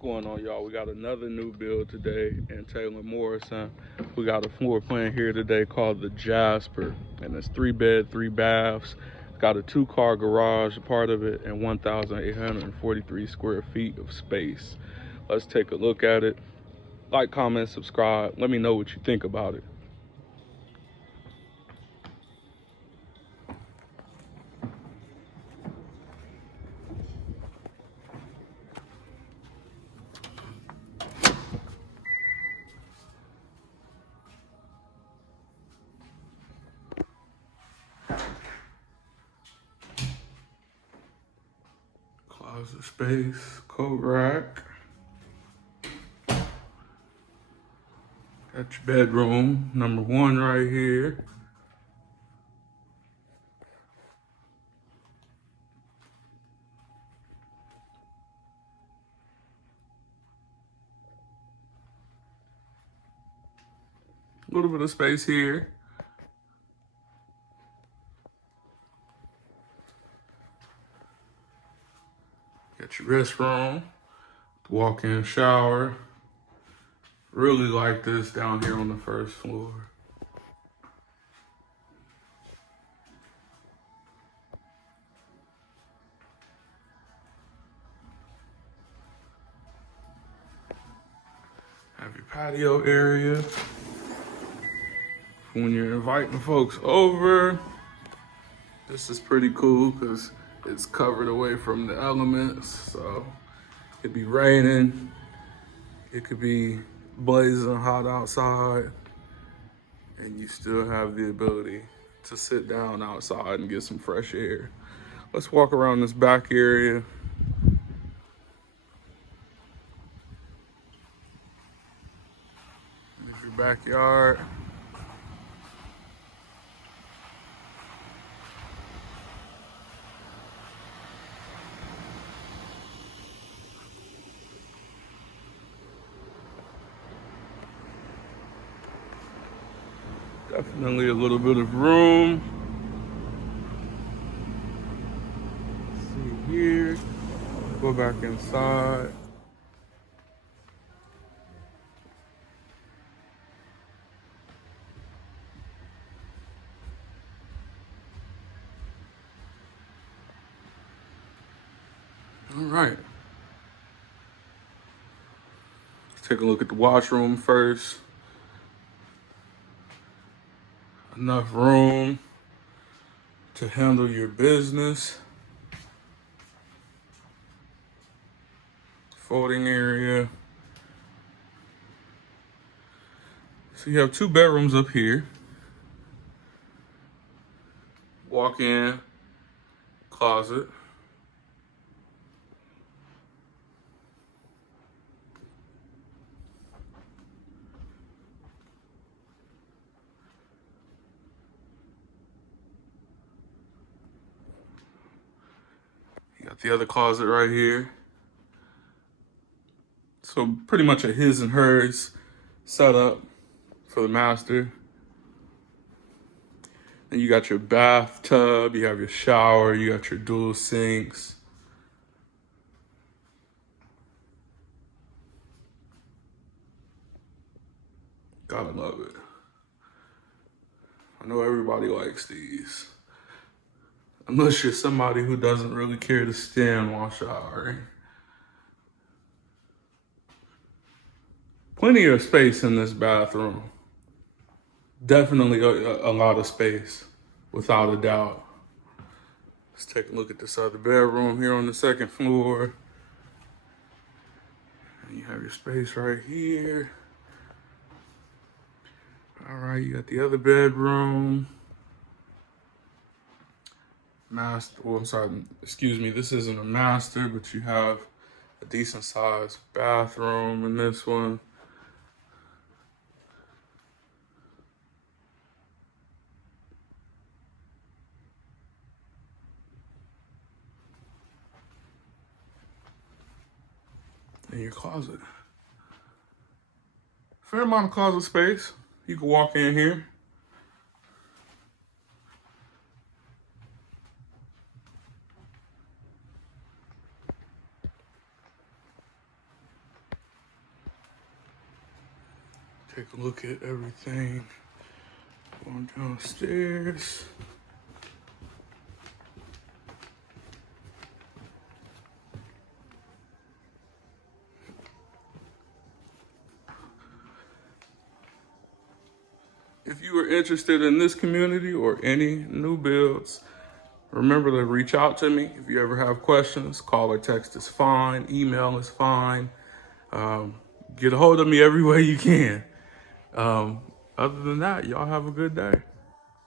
going on, y'all? We got another new build today in Taylor Morrison. We got a floor plan here today called the Jasper, and it's 3 bed, 3 baths. Got a 2-car garage, a part of it, and 1,843 square feet of space. Let's take a look at it. Like, comment, subscribe. Let me know what you think about it. Closet space, coat rack. Got your bedroom, number 1 right here. A little bit of space here. Got your restroom, walk-in shower. Really like this down here on the first floor. Have your patio area. When you're inviting folks over, this is pretty cool because it's covered away from the elements. So it could be raining, it could be blazing hot outside, and you still have the ability to sit down outside and get some fresh air. Let's walk around this back area. There's your backyard. Definitely a little bit of room. Let's see here. Go back inside. All right. Let's take a look at the washroom first. Enough room to handle your business. Folding area. So you have 2 bedrooms up here. Walk-in closet. You got the other closet right here. So pretty much a his and hers setup for the master. And you got your bathtub, you have your shower, you got your dual sinks. Gotta love it. I know everybody likes these. Unless you're somebody who doesn't really care to stand while showering. Plenty of space in this bathroom. Definitely a lot of space, without a doubt. Let's take a look at this other bedroom here on the 2nd floor. And you have your space right here. All right, you got the other bedroom. Master, well, I'm sorry, excuse me, this isn't a master, but you have a decent sized bathroom in this one. And your closet. Fair amount of closet space. You can walk in here. Take a look at everything. Going downstairs. If you are interested in this community or any new builds, remember to reach out to me. If you ever have questions, call or text is fine. Email is fine. Get a hold of me every way you can. Other than that, y'all have a good day.